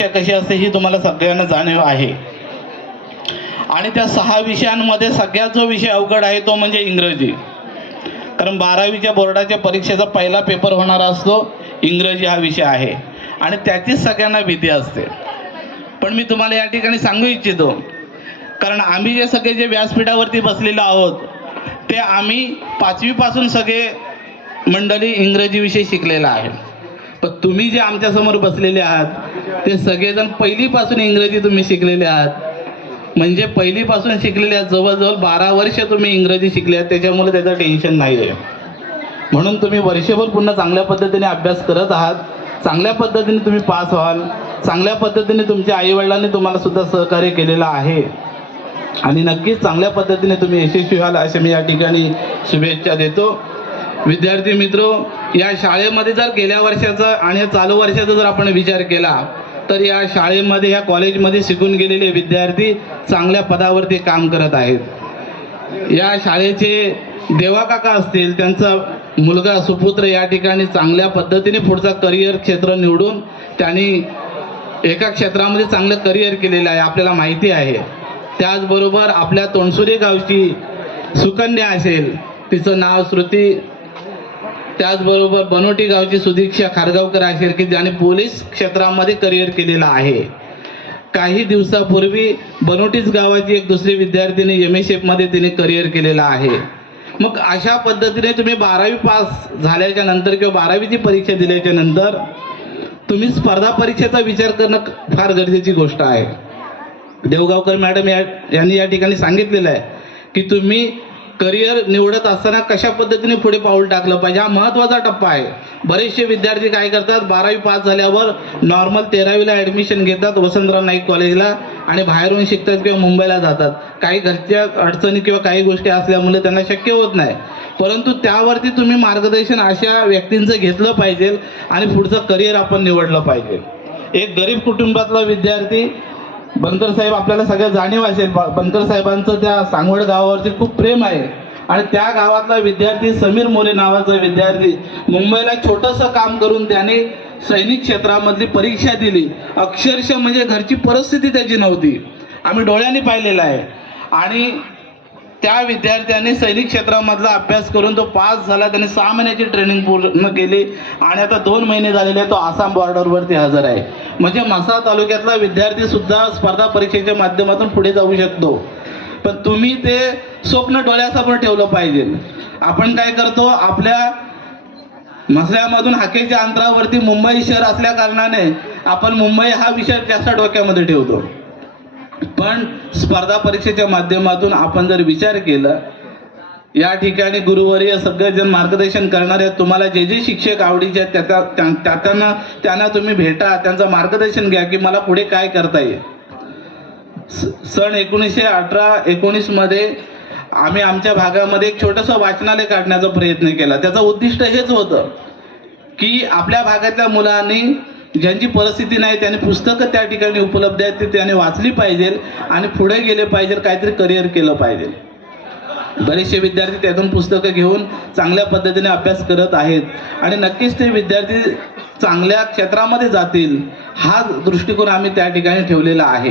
कशी असते ही तुम्हाला सगळ्यांना जाणीव आहे। आणि त्या 6 विषयांमध्ये सगळ्यात जो विषय अवघड आहे तो म्हणजे इंग्रजी। कारण 12वीच्या बोर्डाच्या परीक्षेचा पहिला पेपर होणार असतो इंग्रजी हा विषय आहे आणि त्याचीच सगळ्यांना भीती असते। पण मी तुम्हाला या ठिकाणी सांगू इच्छितो, कारण आम्ही जे सगळे जे व्यासपीठावरती बसलेलो आहोत ते आम्ही 5वी पासून सगळे मंडळी इंग्रजी विषय शिकलेला आहे। पण तुम्ही जे आमच्या समोर बसलेले आहात ते सगळेजण पहिलीपासून इंग्रजी तुम्ही शिकलेले आहात। म्हणजे पहिलीपासून शिकलेले आहात, जवळजवळ 12 वर्ष तुम्ही इंग्रजी शिकले आहात, त्याच्यामुळे त्याचं टेन्शन नाही आहे। म्हणून तुम्ही वर्षभर पुन्हा चांगल्या पद्धतीने अभ्यास करत आहात, चांगल्या पद्धतीने तुम्ही पास व्हाल, चांगल्या पद्धतीने तुमच्या आईवडिलांनी तुम्हाला सुद्धा सहकार्य केलेलं आहे आणि नक्कीच चांगल्या पद्धतीने तुम्ही यशस्वी व्हाल असे मी या ठिकाणी शुभेच्छा देतो। विद्यार्थी मित्रो, या शाळेमध्ये जर गेल्या वर्षाचा आणि चालू वर्षाचा जर आपण विचार केला तर या शाळेमध्ये या कॉलेजमध्ये शिकून गेलेले विद्यार्थी चांगल्या पदावरती काम करत आहेत। या शाळेचे देवा काका असतील, त्यांचा मुलगा सुपुत्र या ठिकाणी चांगल्या पद्धतीने पुढचा करिअर क्षेत्र निवडून त्यांनी एका क्षेत्रामध्ये चांगलं करिअर केलेलं आहे, आपल्याला माहिती आहे। त्याचबरोबर आपल्या तोंडसुरी गावची सुकन्या असेल, तिचं नाव श्रुती, त्याचबरोबर बनोटी गावची सुदीक्षा खारगावकर असेल की ज्याने पोलीस क्षेत्रामध्ये करिअर केलेलं आहे। काही दिवसापूर्वी बनोटीच गावाची एक दुसरी विद्यार्थिनी MSF मध्ये तिने करिअर केलेलं आहे। मग अशा पद्धतीने तुम्ही 12वी पास झाल्याच्या नंतर किंवा 12वीची परीक्षा दिल्याच्या नंतर तुम्ही स्पर्धा परीक्षेचा विचार करणं फार गरजेची गोष्ट आहे। देवगावकर मॅडम यांनी या ठिकाणी सांगितलेलं आहे की तुम्ही करिअर निवडत असताना कशा पद्धतीने पुढे पाऊल टाकलं पाहिजे, हा महत्त्वाचा टप्पा आहे। बरेचसे विद्यार्थी काय करतात, 12वी पास झाल्यावर नॉर्मल 13वीला ॲडमिशन घेतात वसंतराव नाईक कॉलेजला आणि बाहेरून शिकतात किंवा मुंबईला जातात। काही घरच्या अडचणी किंवा काही गोष्टी असल्यामुळे त्यांना शक्य होत नाही, परंतु त्यावरती तुम्ही मार्गदर्शन अशा व्यक्तींचं घेतलं पाहिजे आणि पुढचं करिअर आपण निवडलं पाहिजे। एक गरीब कुटुंबातला विद्यार्थी बनकर साहेब, आपल्याला सगळ्या जाणीव असेल, बनकर साहेबांचं त्या सांगवड गावावरती खूप प्रेम आहे आणि त्या गावातला विद्यार्थी समीर मोरे नावाचा विद्यार्थी मुंबईला छोटंसं काम करून त्याने सैनिक क्षेत्रामधली परीक्षा दिली। अक्षरशः म्हणजे घरची परिस्थिती त्याची नव्हती, आम्ही डोळ्यांनी पाहिलेलं आहे। आणि त्या विद्यार्थ्याने सैनिक क्षेत्रामधला अभ्यास करून तो पास झाला, त्याने 6 महिन्याची ट्रेनिंग पूर्ण केली आणि आता 2 महिने झालेले तो आसाम बॉर्डरवरती हजर आहे। म्हणजे म्हसळा तालुक्यातला विद्यार्थी सुद्धा स्पर्धा परीक्षेच्या माध्यमातून पुढे जाऊ शकतो। पण तुम्ही ते स्वप्न डोळ्यासमोर ठेवलं पाहिजे। आपण काय करतो, आपल्या म्हसळ्यामधून हाकेच्या अंतरावरती मुंबई शहर असल्या कारणाने आपण मुंबई हा विषय जास्त डोक्यामध्ये ठेवतो। पण स्पर्धा परीक्षेच्या माध्यमातून आपण जर विचार केला, या ठिकाणी गुरुवर्य सगळेजण मार्गदर्शन करणारे, तुम्हाला जे जे शिक्षक आवडीचे आहेत त्यांना तुम्ही भेटा, त्यांचं मार्गदर्शन घ्या की मला पुढे काय करता येईल। सन 1918-19 मध्ये आम्ही आमच्या भागामध्ये एक छोटंसं वाचनालय काढण्याचा प्रयत्न केला। त्याचं उद्दिष्ट हेच होतं की आपल्या भागातल्या मुलांनी ज्यांची परिस्थिती नाही त्यांनी पुस्तकं त्या ठिकाणी उपलब्ध आहेत ते त्याने वाचली पाहिजे आणि पुढे गेले पाहिजे, काहीतरी करिअर केलं पाहिजे। बरेचसे विद्यार्थी त्यातून पुस्तकं घेऊन चांगल्या पद्धतीने अभ्यास करत आहेत आणि नक्कीच ते विद्यार्थी चांगल्या क्षेत्रामध्ये जातील, हा दृष्टिकोन आम्ही त्या ठिकाणी ठेवलेला आहे।